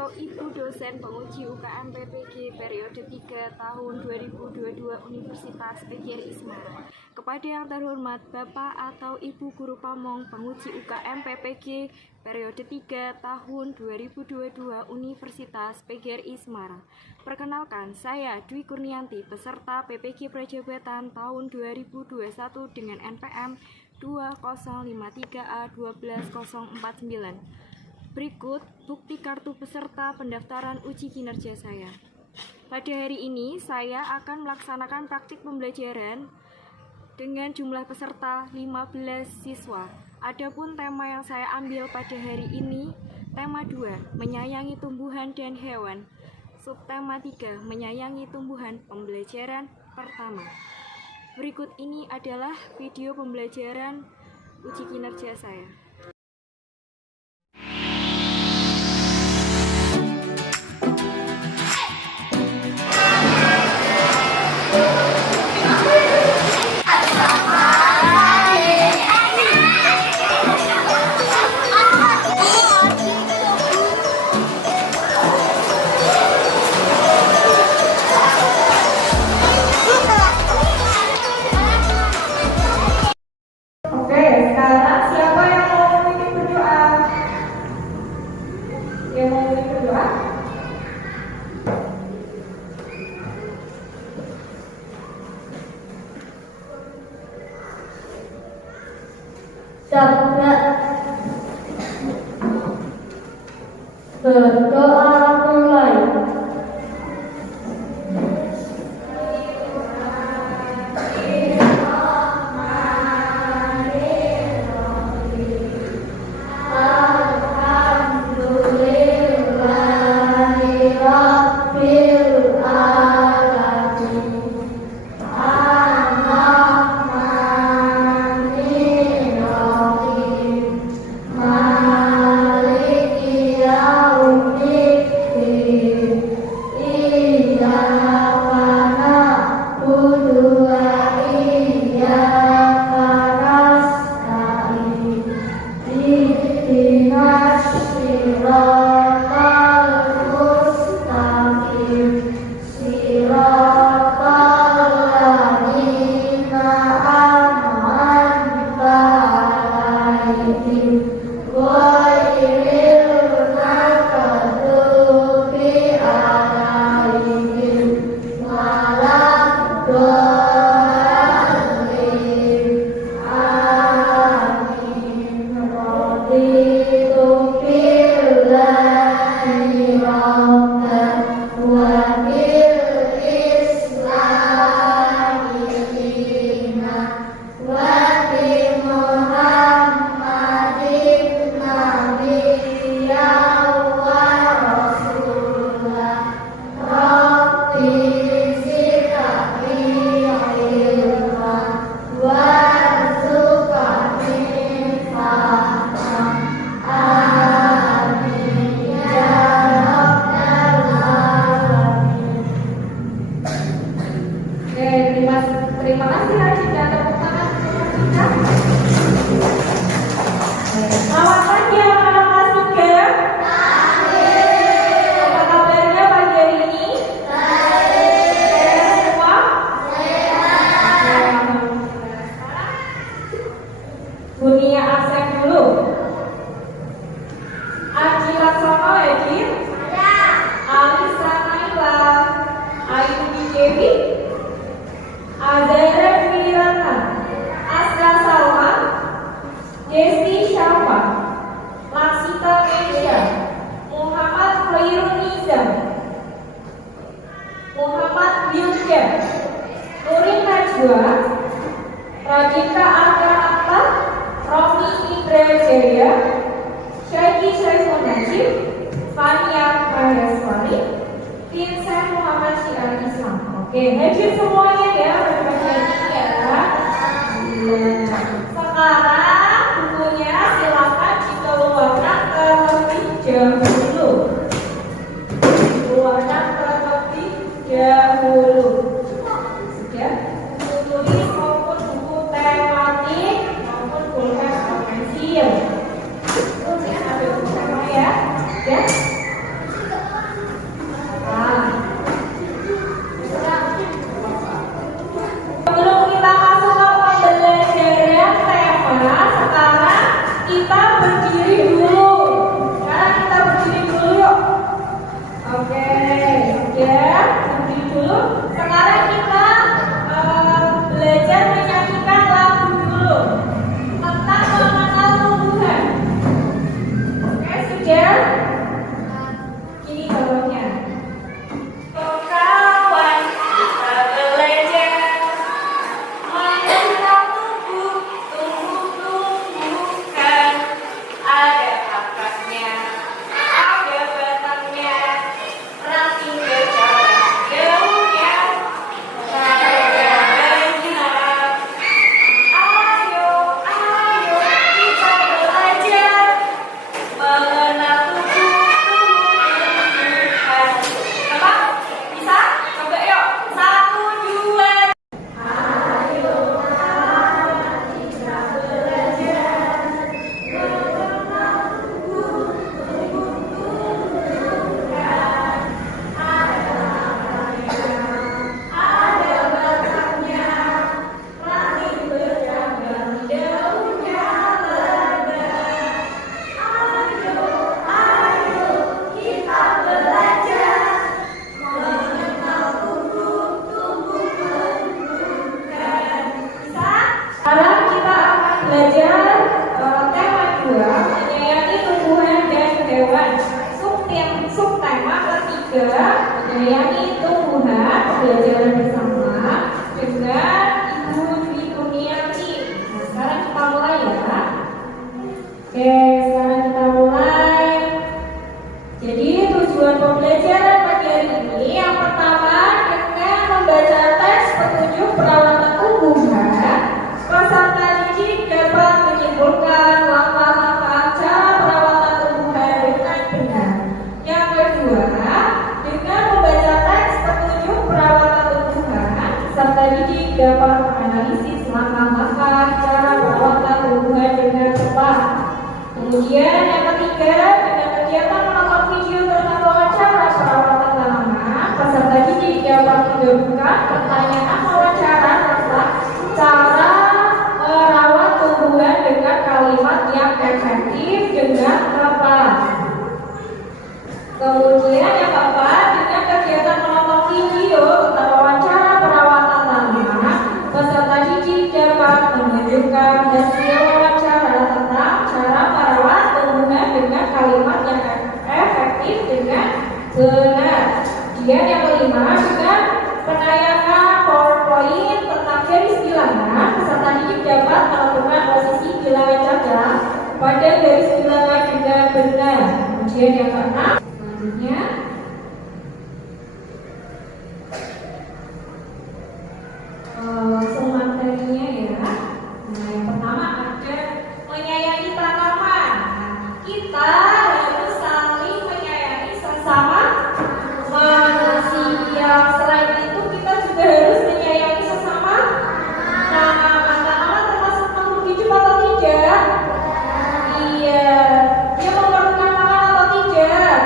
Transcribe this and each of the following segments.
atau Ibu dosen penguji UKM PPG periode 3 tahun 2022 Universitas PGRI Semarang. Kepada yang terhormat Bapak atau Ibu Guru Pamong penguji UKM PPG periode 3 tahun 2022 Universitas PGRI Semarang. Perkenalkan, saya Dwi Kurnianti, peserta PPG Prajabatan tahun 2021 dengan NPM 2053A12049. Berikut bukti kartu peserta pendaftaran uji kinerja saya. Pada hari ini saya akan melaksanakan praktik pembelajaran dengan jumlah peserta 15 siswa. Adapun tema yang saya ambil pada hari ini, tema 2, menyayangi tumbuhan dan hewan. Subtema 3, menyayangi tumbuhan, pembelajaran pertama. Berikut ini adalah video pembelajaran uji kinerja saya. Berdoa mulai. Terima kasih Rajita, tepuk tangan untuk Rajita. Selamat pagi anak-anak kelas 3. Apa kabarnya pagi hari ini? Sehat semua? Sehat. Bunia absen dulu. Aji Laksono ya, Jin? Ada. Alisa Naila, Ayu Dewi, Azara Firana, Asra Salma, Desti Syafa, Laksita Mesya, Muhammad Khairul Nizam, Muhammad Yusya, Nurin Najwa, Rajika Arka Atta, Romi Indra Jaya, Syaiki Syaiful Najib, Fania Prayaswari, Vincent Muhammad Syiar Islam. Oke, hadir semuanya ya pada pagi ini ya. Sekarang bukunya silakan dikeluarkan terlebih dahulu. Keluarkan terlebih dahulu. Sudah? Buku tulis maupun buku tematik maupun pulpen atau pensil. Terus ya, ada buku tema ya. Ya. ketiga, menyayangi tumbuhan pembelajaran bersama dengan Ibu Dwi Kurniati. Nah, sekarang kita mulai ya. Oke, sekarang kita mulai. Jadi tujuan pembelajaran pagi hari ini yang pertama dengan membaca teks petunjuk perawatan tumbuhan, peserta didik dapat menyimpulkan langkah-langkah cara perawatan tumbuhan dengan benar. Yang kedua, dengan membaca teks petunjuk perawatan tumbuhan, peserta didik dapat menganalisis langkah-langkah cara perawatan tumbuhan dengan tepat. Kemudian yang ketiga, dengan kegiatan menonton video tentang wawancara perawatan tanaman, peserta didik dapat menggabungkan pertanyaan wawancara tentang cara merawat tumbuhan dengan kalimat yang efektif dengan tepat. Kemudian yang keempat, dengan kegiatan menonton video tentang wawancara perawatan tanaman, peserta didik dapat menunjukkan hasil wawancara tentang cara merawat tumbuhan dengan kalimat yang efektif dengan benar. Kemudian yang kelima, dengan penayangan PowerPoint tentang garis bilangan, peserta didik dapat menentukan posisi bilangan cakram pada garis bilangan dengan benar. Kemudian yang keenam, selanjutnya langsung materinya ya. Nah, yang pertama ada menyayangi tanaman. Kita harus saling menyayangi sesama manusia. Selain itu kita juga harus menyayangi sesama tanaman. Tanaman termasuk makhluk hidup atau tidak? Iya. Dia memerlukan makan atau tidak?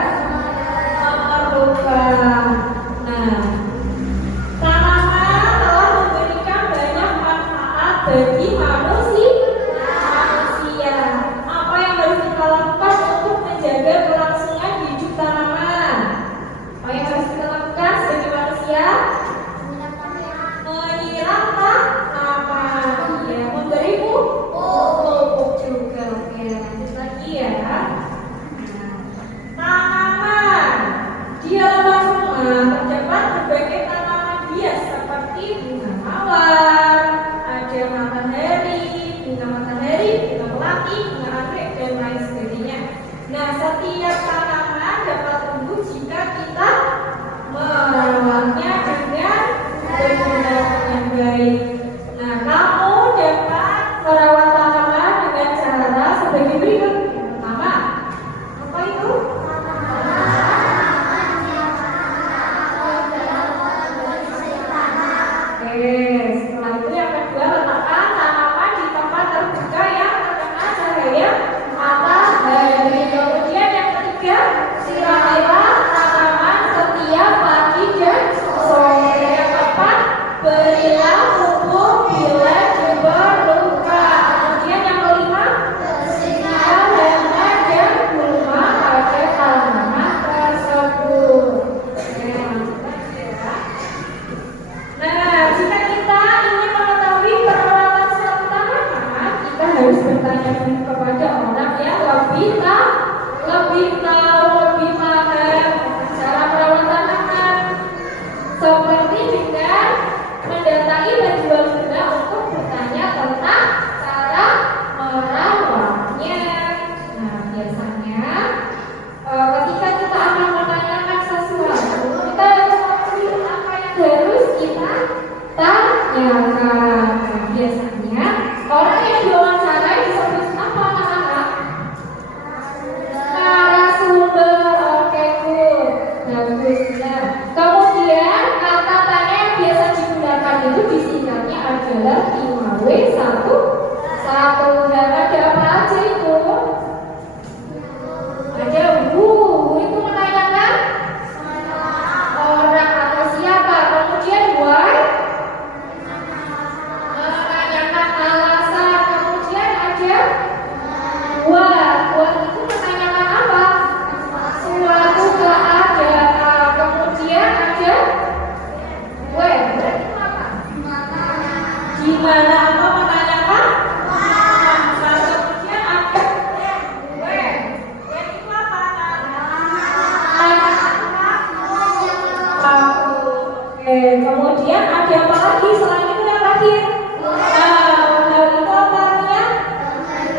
kemudian ada apa lagi selain itu yang terakhir? Nah, modal itu apa artinya?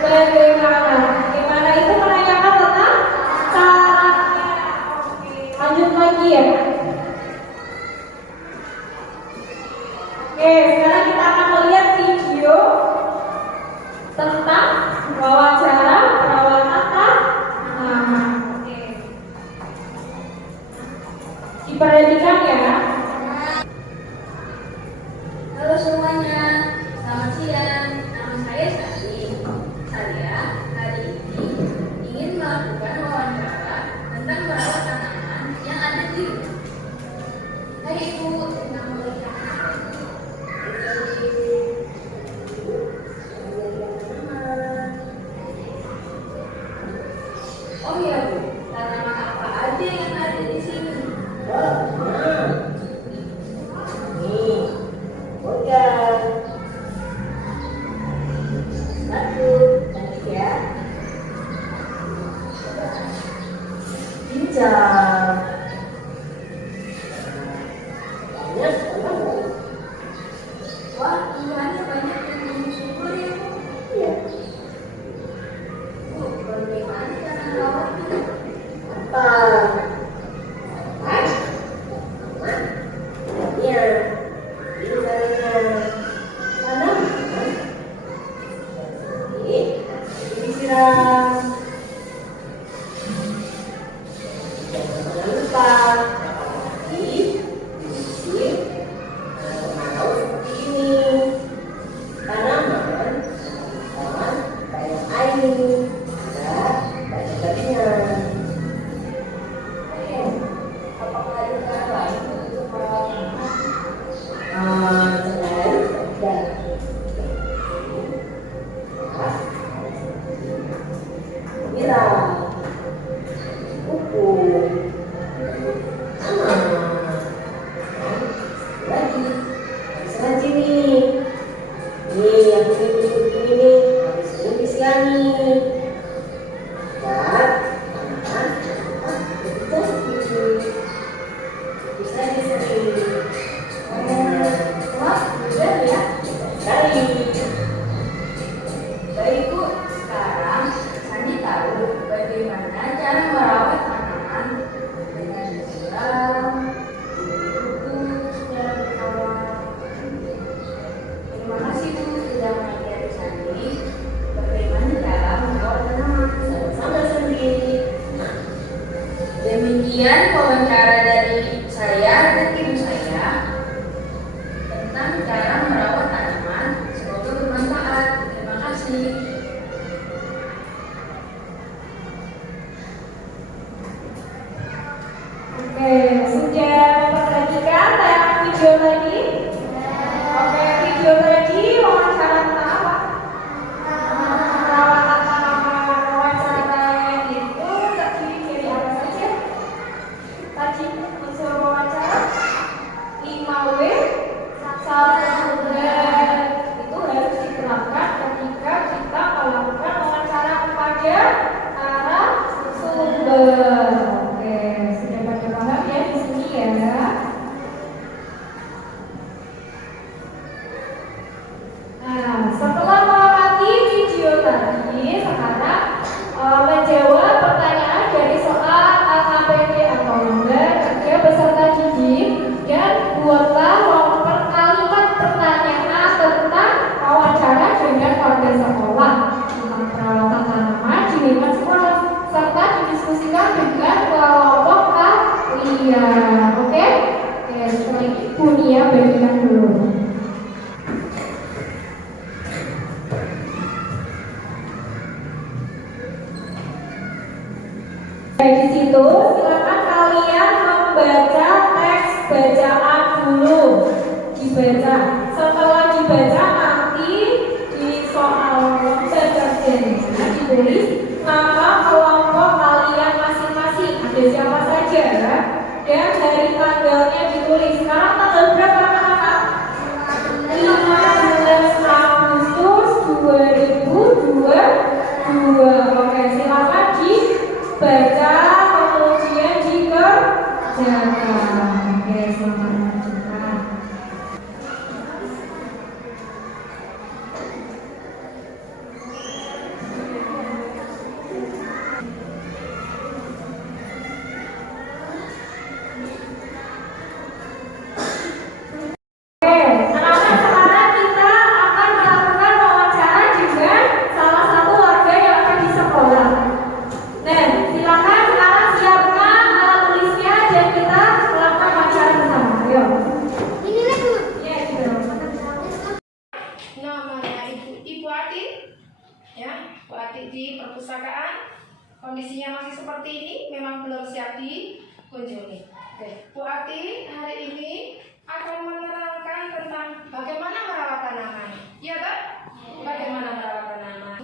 Bagaimana? Bagaimana itu menanyakan tentang caranya. Oke, lanjut lagi ya. Oke, sekarang kita akan melihat video tentang wawancara perawatan tanaman. Oke. Diperhatikan ya. Halo semuanya, selamat siang. Nama saya Sari. Saya hari ini ingin melakukan wawancara tentang merawat tanaman yang ada di rumah. Hai Ibu, nama saya. Oh iya Bu, tanaman apa aja yang ada di sini? Wah, tumbuhannya banyak dan subur ya Bu. Iya. Bu, bagaimana cara merawatnya? Apakah ada cara lain untuk merawatnya? Wah, mudah ya. Baik Bu, sekarang Sandi tahu bagaimana cara merawat tanaman dengan disiram, diberi pupuk secara berkala. Terima kasih Bu sudah mengajari Sandi bagaimana cara merawat tanaman. Sama-sama Sandi. Demikian wawancara dari saya dan tim saya tentang cara merawat tanaman. Semoga bermanfaat. Terima kasih. Oke, sudah memperhatikan tayangan video tadi? Oke, video tadi wawancara tentang apa? Perawatan tanaman. Wawancara itu terdiri dari apa saja? Tadi unsur wawancara 5W 1 dan itu harus diterapkan ketika kita melakukan wawancara kepada narasumber. Oke, sudah pada paham ya di sini ya. Nah, setelah melewati video tadi, sekarang menjawab pertanyaan dari soal LKPP atau lembar kerja peserta didik dan buatlah kalimat pertanyaan tentang wawancara dengan warga sekolah tentang perawatan tanaman di lingkungan sekolah serta didiskusikan dengan kelompok kalian. Oke? Oke, setelah ini Bu Nia bagikan dulu. Di situ silakan kalian membaca teks bacaan dulu, dibaca. Setelah dibaca nanti di soal lembar kerjanya ditulis nama kelompok kalian masing-masing. Ada siapa saja ya? Dan dari tanggalnya ditulis. Sekarang tanggal berapa anak-anak? 15 Agustus 2022. Oke, silakan dibaca kemudian dikerjakan. Oke, selamat mengerjakan. kondisinya masih seperti ini, memang belum siap dikunjungi. Oke, Bu Ati hari ini akan menerangkan tentang bagaimana merawat tanaman. Iya kan? Bagaimana merawat tanaman?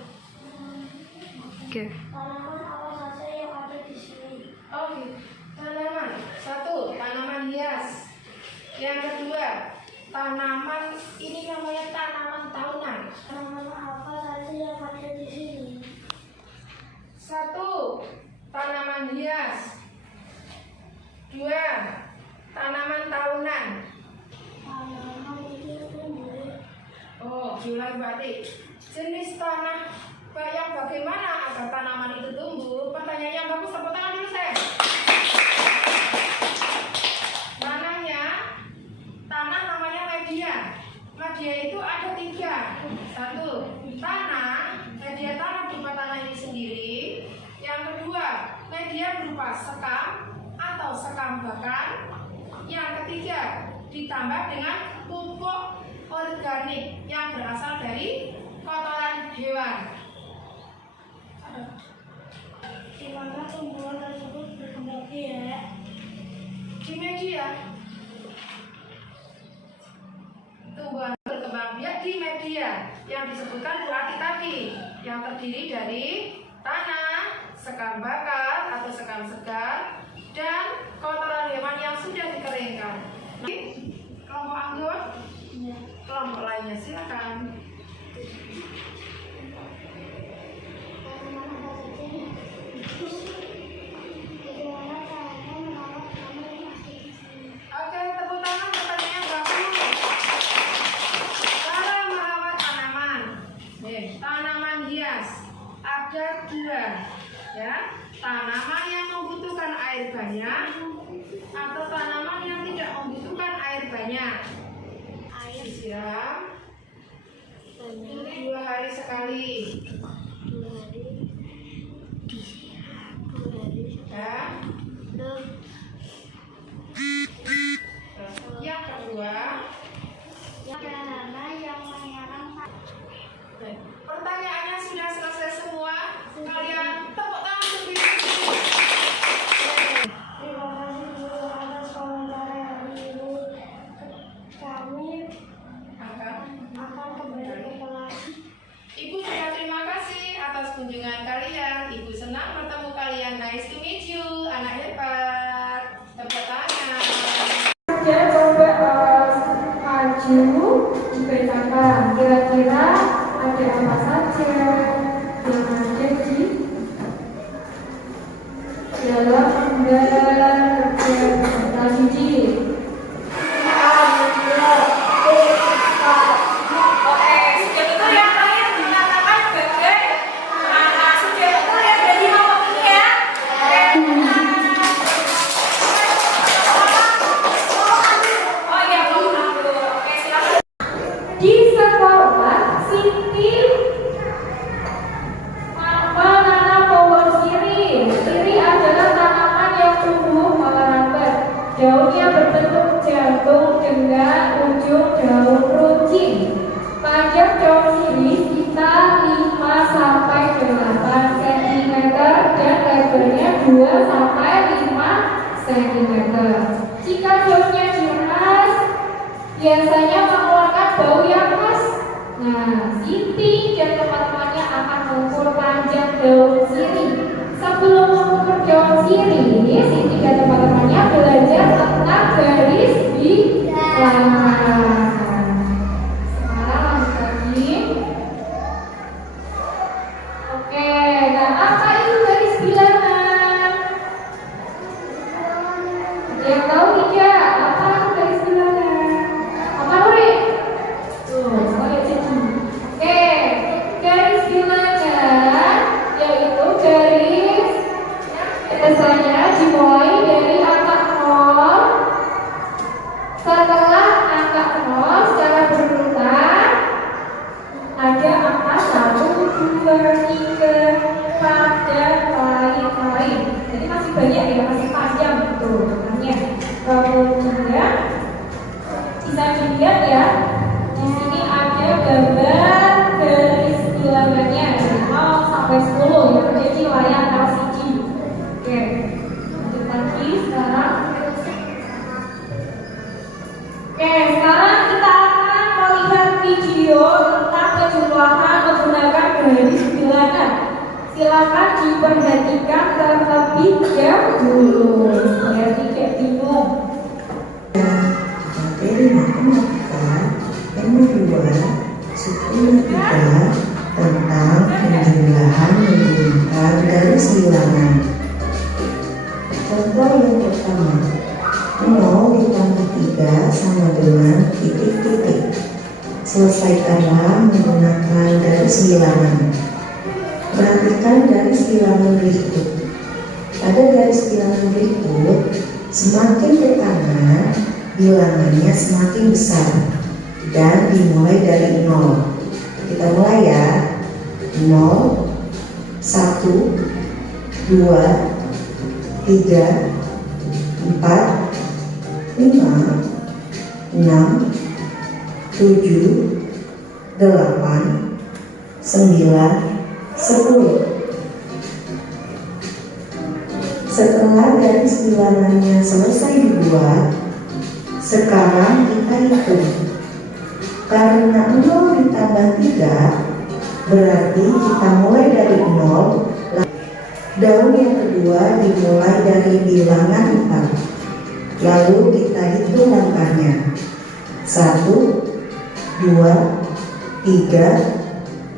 Oke. Tanaman apa saja yang ada di sini? Oke, tanaman. Satu, tanaman hias. Yang kedua, tanaman ini namanya tanaman tahunan. Tanaman apa saja yang ada di sini? Satu, tanaman hias. Dua, tanaman tahunan. Tanaman itu tumbuh. Oh, gimana berarti? Jenis tanah yang bagaimana agar tanaman itu tumbuh? Pertanyaan yang bagus, tepuk tangan dulu saya. Tanah namanya media. Media itu ada tiga. Satu, tanah. Media tanah berupa tanah ini sendiri. Yang kedua, media berupa sekam atau sekam bakar. Yang ketiga, ditambah dengan pupuk organik yang berasal dari kotoran hewan. Di mana tumbuhan tersebut berkembang biak? Di media. Tumbuhan berkembang biak di media yang disebutkan Bu Ati tadi, yang terdiri dari tanah, sekam bakar atau sekam segar, dan kotoran hewan yang sudah dikeringkan. Kelompok anggur, kelompok lainnya silakan. Tanaman apa saja yang ada di sini? Bagaimana caranya merawat tanaman yang ada di sini? Oke, tepuk tangan pertanyaan bagus. Cara merawat tanaman. Tanaman hias ada dua, ya. Tanaman yang membutuhkan air banyak atau tanaman yang tidak membutuhkan air banyak. Air disiram 2 hari sekali. 2 hari disiram 2 hari Ya. sebelum. Yang kedua, Bagaimana yang menyiram pertanyaannya sudah selesai semua. Kalian tepuk tangan untuk diri. Terima kasih guru atas komentar hari ini. Kami akan kembali ke kelas. Ibu juga terima kasih atas kunjungan kalian. Ibu senang bertemu kalian. Nice to meet you, anak hebat. Tepuk tangan. Dia coba maju diberitakan kira-kira ada apa saja yang ada di dalam lembar kerja peserta didik. Di sekolah Siti menanam pohon sirih. Sirih adalah tanaman yang tumbuh merambat. Daunnya berbentuk jantung dengan ujung daun runcing. Panjang daun sirih sekitar 5 sampai 8 cm dan lebarnya 2 sampai 5 cm. Jika daunnya diremas, biasanya mengeluarkan bau yang khas. Nah, Siti dan teman-temannya akan mengukur panjang daun sirih. Sebelum mengukur daun sirih, Siti dan teman-temannya belajar tentang garis bilangan. Sekarang lanjut lagi. Oke, nah apa itu garis bilangan? Ada yang tahu tidak? Apa itu garis bilangan? Apa Nuri? Tuh, saya jadi. Oke, garis bilangan yaitu garis biasanya dimulai dari angka 0. Setelah angka 0 secara berurutan ada angka 1, 2, 3, 4 dan lain-lain. Jadi masih banyak ya, masih panjang gitu namanya. Kemudian bisa dilihat ya, di sini ada gambar garis bilangannya dari 0 sampai 10 yang ada di layar LCD. Silakan diperhatikan terlebih dahulu. Ya, tidak bingung. Materi matematika tema 2 subtema 3 tentang penjumlahan menggunakan garis bilangan. Contoh yang pertama, 0 ditambah 3 sama dengan titik-titik. Selesaikanlah menggunakan garis bilangan. Perhatikan garis bilangan berikut. Pada garis bilangan berikut, semakin ke kanan, bilangannya semakin besar dan dimulai dari 0. Kita mulai ya. 0, 1, 2, 3, 4, 5, 6, 7, 8, 9, 10. Setelah garis bilangannya selesai dibuat, sekarang kita hitung. Karena 0 ditambah 3, berarti kita mulai dari 0. Daun yang kedua dimulai dari bilangan 4. Lalu kita hitung langkahnya. 1, 2, 3,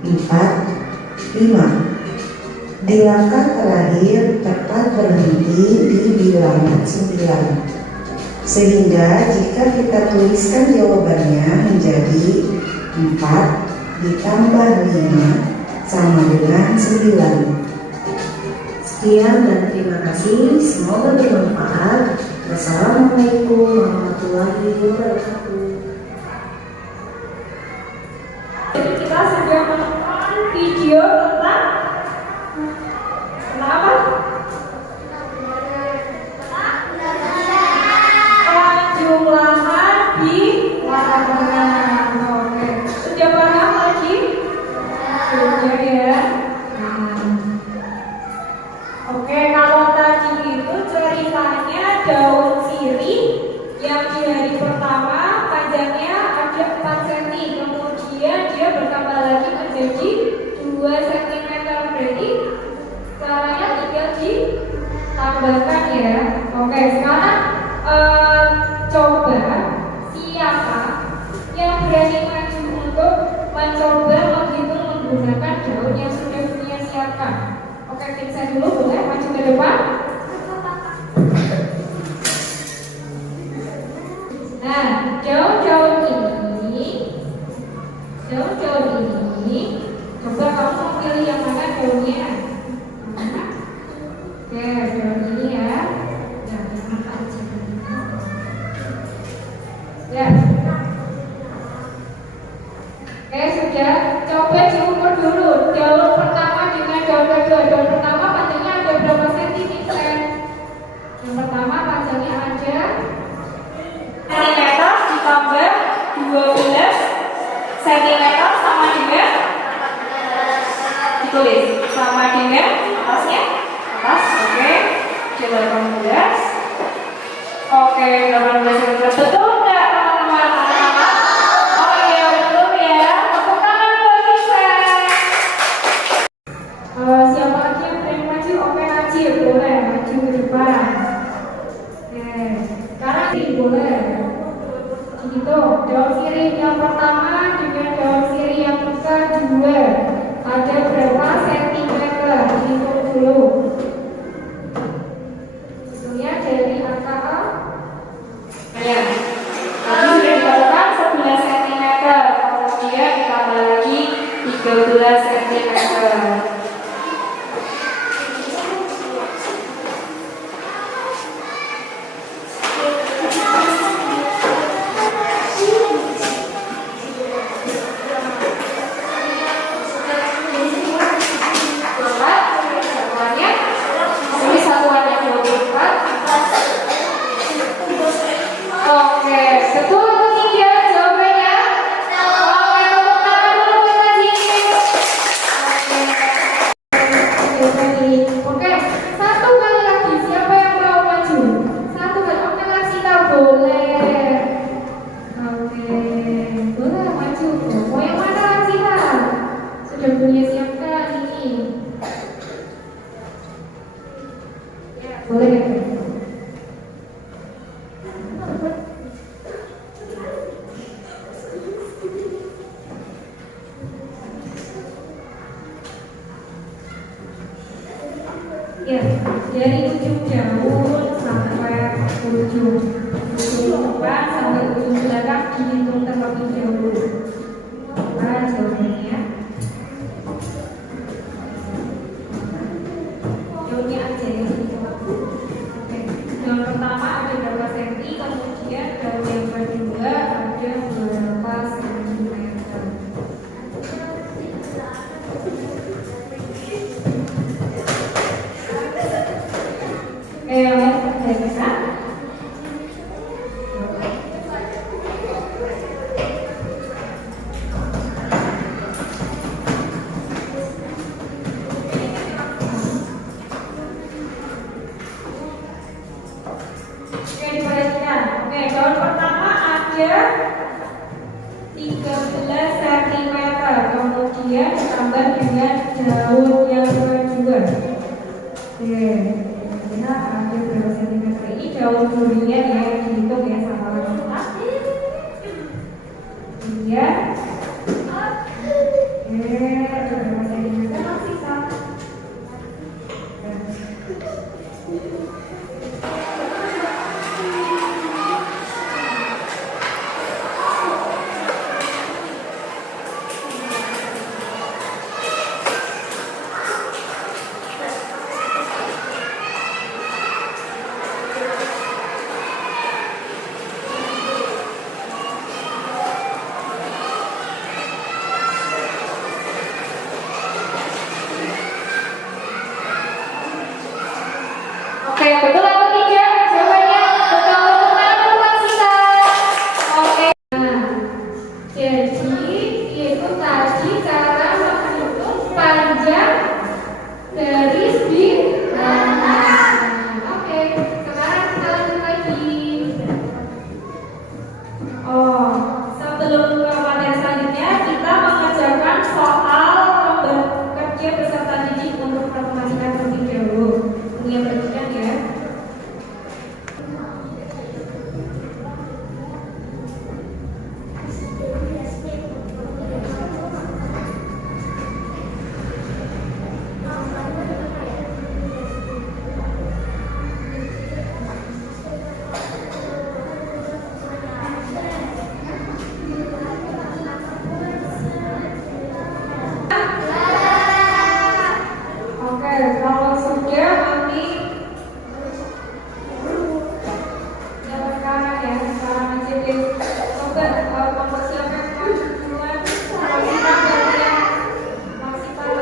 4, 5. Di langkah terakhir tepat berhenti di bilangan 9. Sehingga jika kita tuliskan jawabannya menjadi 4 ditambah 5 sama dengan 9. Sekian dan terima kasih, semoga bermanfaat. Wassalamualaikum warahmatullahi wabarakatuh. Jadi kita sudah menonton video tentang apa? Penjumlahan bilangan. Oke. Sudah paham lagi? Sudah ya. Oke, kalau tadi itu ceritanya daun sirih yang di hari pertama panjangnya ada 4 cm, kemudian dia bertambah lagi menjadi 2 cm. Berarti caranya tinggal ditambahkan ya. Oke, sekarang coba siapa yang berani maju untuk mencoba menghitung menggunakan daun yang sudah Dunia siapkan. Oke, tim saya dulu boleh maju ke depan. Nah, daun-daun ini, coba kamu mau pilih yang mana daunnya? Oke, daun ini ya. Ya. Oke, sudah. Coba diukur dulu daun pertama dengan daun kedua. Daun pertama panjangnya ada berapa sentimeter? Yang pertama panjangnya ada sentimeter ditambah 12 cm sama dengan ditulis sama dengan atasnya atas. Oke, 18. Oke, 18 cm. Betul nggak teman-teman? Oh iya, betul ya. Tepuk tangan buat Lisa. Siapa lagi yang berani maju? Oke, Najib boleh maju ke depan. Oke, sekarang ini boleh. Gitu, daun sirih yang pertama dengan daun sirih yang kedua ada berapa sentimeter? Hitung dulu. Hitungnya dari angka A. Ya, tadi sudah dikatakan 11 cm, kemudian ditambah lagi 13 cm. Selanjutnya Ya, dari ujung daun sampai ujung depan sampai ujung belakang dihitung terlebih dahulu. Nah, jawabannya daunnya aja ya. Oke, daun pertama ada berapa senti, kemudian daun yang kedua ada berapa sentimeter. Daun pertama ada 13 cm, kemudian ditambah dengan daun yang kedua. Oke, kira ada berapa sentimeter? Ini daun durian ya, dihitung ya sama kita. Iya. Ada berapa sentimeter masih sama? Oke, betul atau tidak? Jawabannya betul. Tepuk tangan kita. Oke. Nah, jadi itu tadi cara menghitung panjang garis di lapangan. Oke, sekarang kita lanjut lagi. Oh, sebelum ke materi selanjutnya kita mengerjakan soal kerja peserta didik untuk matematika terlebih dahulu. Yang perhatikan ya. Oke, kalau sudah nanti yang sekarang ya, sekarang aja deh. Coba mempersiapkan duluan. Kalau kita gantian masih tahu.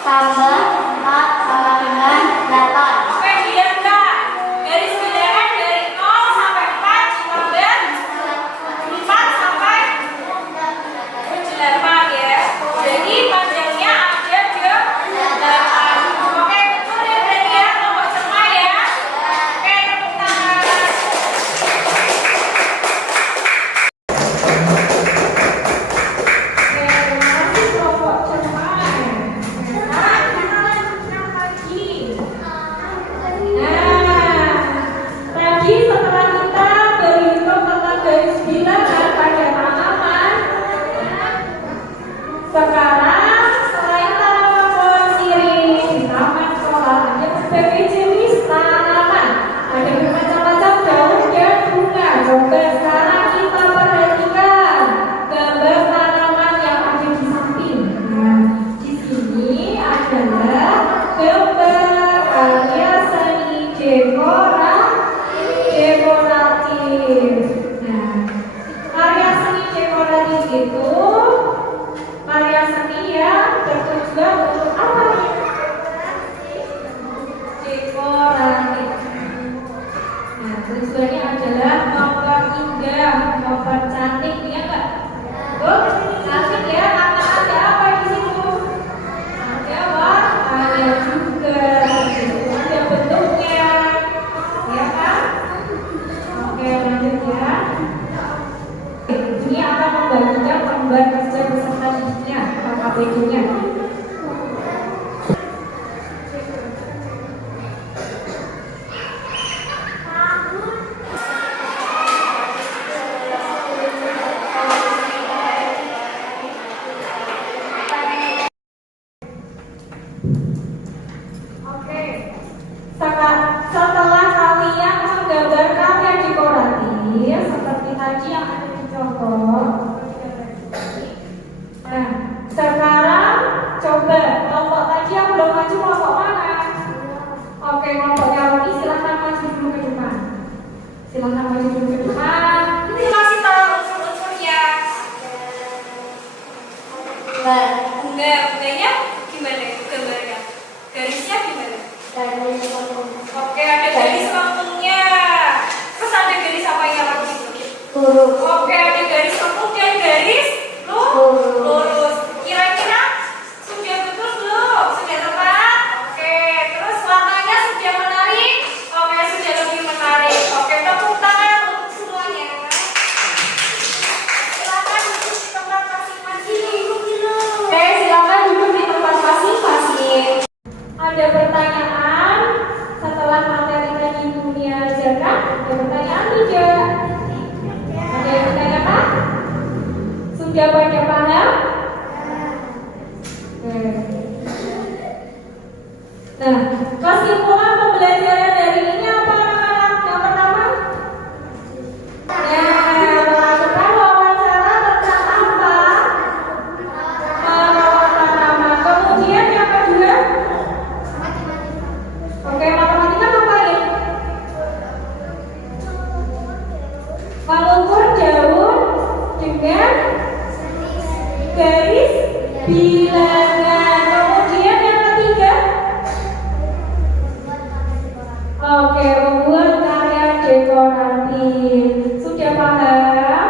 Tambah 4 sama dengan 8. Oke, diam enggak? Garis bilangan dari 0 sampai 4 ditambah 4 sampai 8 ya. Jadi panjangnya ada 8. Oke, betul ya berarti ya, kelompok semua ya. Oke, tepuk tangan. Oke, terima kasih kelompok cermat. Sekarang kita lanjutkan lagi. Nah, tadi setelah kita berhitung tentang garis bilangan pada tanaman, sekarang selain tanaman pohon sirih di taman sekolah ada berbagai jenis tanaman. Ada bermacam-macam daun dan bunga. Coba sekarang kita perhatikan gambar tanaman yang ada di samping. Nah, di sini adalah gambar karya seni dekoratif. Nah, karya seni dekoratif itu karya seni yang bertujuan untuk apa? Dekoratif. Nah, tujuannya adalah memper-indah, mempercantik, ya enggak? Betul? Cantik ya, ada apa di situ? Ada warnanya juga, ada bentuknya, ya kan? Oke, lanjut ya. Ini akan membagikan gambar kerja peserta didiknya, KKPD-nya. Silakan maju dulu ke depan. Kasih tahu unsur-unsurnya. Bunganya gimana? Gambarnya? Garisnya gimana? Oke, ada garis lengkungnya. Terus ada garis apanya lagi? Oke, ada garis lengkung dan garis lurus. Kira-kira sudah betul belum? Sudah tepat? Oke, terus warnanya sudah menarik? Oke, sudah lebih menarik. Oke, tepuk tangan untuk semuanya. Silakan duduk di tempat masing-masing. Oke, silakan duduk di tempat masing-masing. Ada pertanyaan setelah materi tadi dunia ajarkan? Ada pertanyaan tidak? Ada yang ditanyakan? Sudah pada paham? Nah, kesimpulan pembelajaran hari ini apa anak-anak? Yang pertama? Melakukan wawancara tentang apa? Merawat tanaman. Kemudian yang kedua? Oke, matematika ngapain? Mengukur daun dengan garis bilangan. Kemudian yang ketiga? Oke, membuat karya dekoratif. Sudah paham?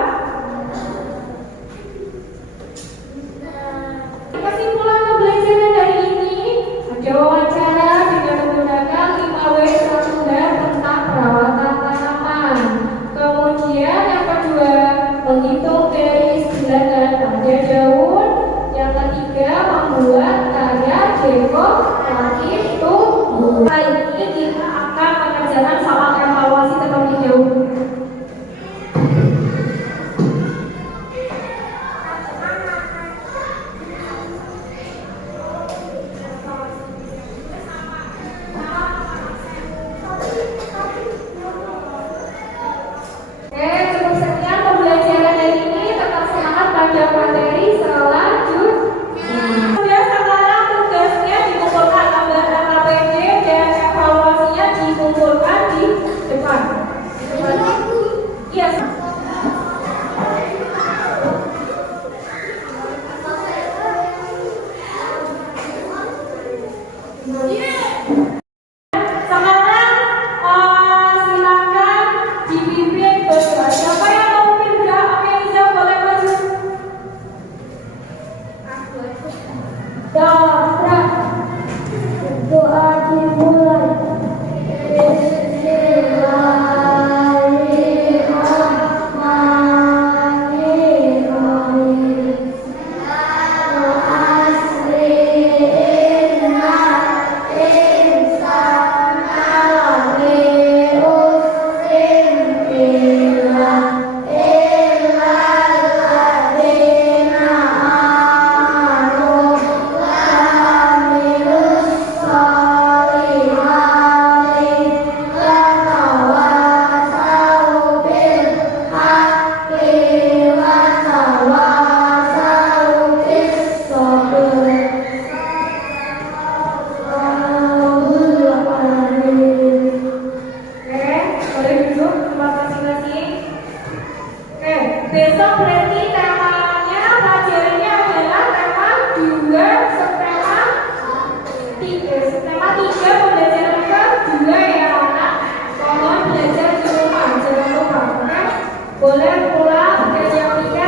Kesimpulan pembelajaran hari ini ada wawancara dengan menggunakan 5W1H tentang perawatan tanaman. Kemudian yang kedua, menghitung garis bilangan pada daun. Yang ketiga, membuat karya dekoratif tumbuh. Kali ini kita akan mengerjakan soal evaluasi terlebih dahulu. Oke, cukup sekian pembelajaran hari ini. Tetap semangat pada materi selanjutnya. Sudah, sekarang tugasnya dikumpulkan gambar KPD dan evaluasinya dikumpulkan di depan. Iya. Sekarang silakan dipimpin berdoa. Siapa yang mau pimpin berdoa? Oke, Liza boleh maju. Doa dimulai. Besok berarti temanya pelajarannya adalah tema 2, subtema 3 pembelajaran ke-2 ya anak. Tolong belajar di rumah, jangan lupa. Boleh pulang ke jam 3